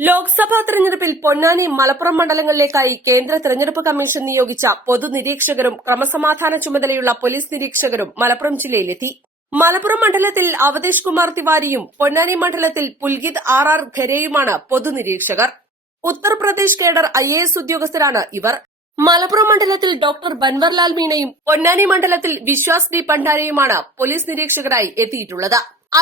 ലോക്സഭാ തെരഞ്ഞെടുപ്പിൽ പൊന്നാനി മലപ്പുറം മണ്ഡലങ്ങളിലേക്കായി കേന്ദ്ര തെരഞ്ഞെടുപ്പ് കമ്മീഷൻ നിയോഗിച്ച പൊതുനിരീക്ഷകരും ക്രമസമാധാന ചുമതലയുള്ള പോലീസ് നിരീക്ഷകരും മലപ്പുറം ജില്ലയിലെത്തി. മലപ്പുറം മണ്ഡലത്തിൽ അവതേഷ് കുമാർ തിവാരിയും പൊന്നാനി മണ്ഡലത്തിൽ പുൽകിത് ആർ ഖരെയുമാണ് പൊതുനിരീക്ഷകർ. ഉത്തർപ്രദേശ് കേഡർ IAS ഉദ്യോഗസ്ഥരാണ് ഇവർ. മലപ്പുറം മണ്ഡലത്തിൽ ഡോക്ടർ ബൻവർലാൽ മീണയും പൊന്നാനി മണ്ഡലത്തിൽ വിശ്വാസ് ഡി പണ്ടാരയുമാണ് പോലീസ് നിരീക്ഷകരായി എത്തിയിട്ടുള്ളത്.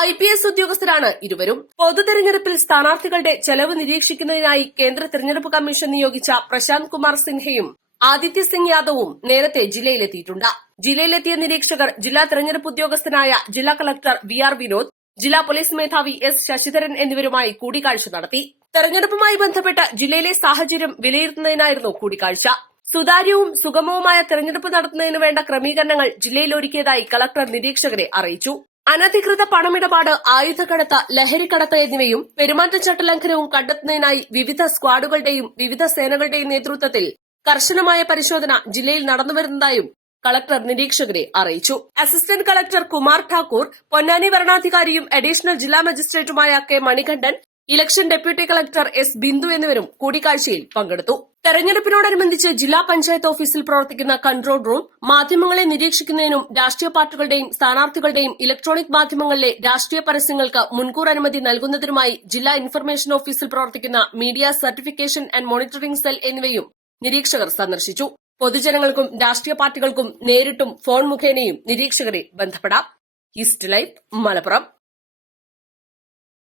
IPS ഉദ്യോഗസ്ഥരാണ് ഇരുവരും. പൊതുതെരഞ്ഞെടുപ്പിൽ സ്ഥാനാർത്ഥികളുടെ ചെലവ് നിരീക്ഷിക്കുന്നതിനായി കേന്ദ്ര തെരഞ്ഞെടുപ്പ് കമ്മീഷൻ നിയോഗിച്ച പ്രശാന്ത് കുമാർ സിൻഹയും ആദിത്യ സിംഗ് യാദവും നേരത്തെ ജില്ലയിലെത്തിയിട്ടുണ്ട്. ജില്ലയിലെത്തിയ നിരീക്ഷകർ ജില്ലാ തെരഞ്ഞെടുപ്പ് ഉദ്യോഗസ്ഥനായ ജില്ലാ കളക്ടർ VR വിനോദ്, ജില്ലാ പോലീസ് മേധാവി S ശശിധരൻ എന്നിവരുമായി കൂടിക്കാഴ്ച നടത്തി. തെരഞ്ഞെടുപ്പുമായി ബന്ധപ്പെട്ട് ജില്ലയിലെ സാഹചര്യം വിലയിരുത്തുന്നതിനായിരുന്നു കൂടിക്കാഴ്ച. സുതാര്യവും സുഗമവുമായ തെരഞ്ഞെടുപ്പ് നടത്തുന്നതിനു വേണ്ട ക്രമീകരണങ്ങൾ ജില്ലയിൽ ഒരുക്കിയതായി കളക്ടർ നിരീക്ഷകരെ അറിയിച്ചു. അനധികൃത പണമിടപാട്, ആയുധക്കടത്ത്, ലഹരിക്കടത്ത് എന്നിവയും പെരുമാറ്റച്ചട്ട ലംഘനവും കണ്ടെത്തുന്നതിനായി വിവിധ സ്ക്വാഡുകളുടെയും വിവിധ സേനകളുടെയും നേതൃത്വത്തിൽ കർശനമായ പരിശോധന ജില്ലയിൽ നടന്നുവരുന്നതായും കളക്ടർ നിരീക്ഷകരെ അറിയിച്ചു. അസിസ്റ്റന്റ് കളക്ടർ കുമാർ ഠാക്കൂർ, പൊന്നാനി വരണാധികാരിയും അഡീഷണൽ ജില്ലാ മജിസ്ട്രേറ്റുമായ K Manikandan, election deputy collector S Bindu എന്നിവരും കൂടിക്കാഴ്ചയിൽ പങ്കെടുത്തു. തെരഞ്ഞെടുപ്പിനോടനുബന്ധിച്ച് ജില്ലാ പഞ്ചായത്ത് ഓഫീസിൽ പ്രവർത്തിക്കുന്ന കൺട്രോൾ റൂം മാധ്യമങ്ങളെ നിരീക്ഷിക്കുന്നതിനും രാഷ്ട്രീയ പാർട്ടികളുടെയും സ്ഥാനാർത്ഥികളുടെയും ഇലക്ട്രോണിക് മാധ്യമങ്ങളിലെ രാഷ്ട്രീയ പരസ്യങ്ങൾക്ക് മുൻകൂർ അനുമതി നൽകുന്നതിനുമായി ജില്ലാ ഇൻഫർമേഷൻ ഓഫീസിൽ പ്രവർത്തിക്കുന്ന media certification and monitoring cell എന്നിവയും നിരീക്ഷകർ സന്ദർശിച്ചു. പൊതുജനങ്ങൾക്കും രാഷ്ട്രീയ പാർട്ടികൾക്കും നേരിട്ടും ഫോൺ മുഖേനയും നിരീക്ഷകരെ ബന്ധപ്പെടാം. East live, Malappuram.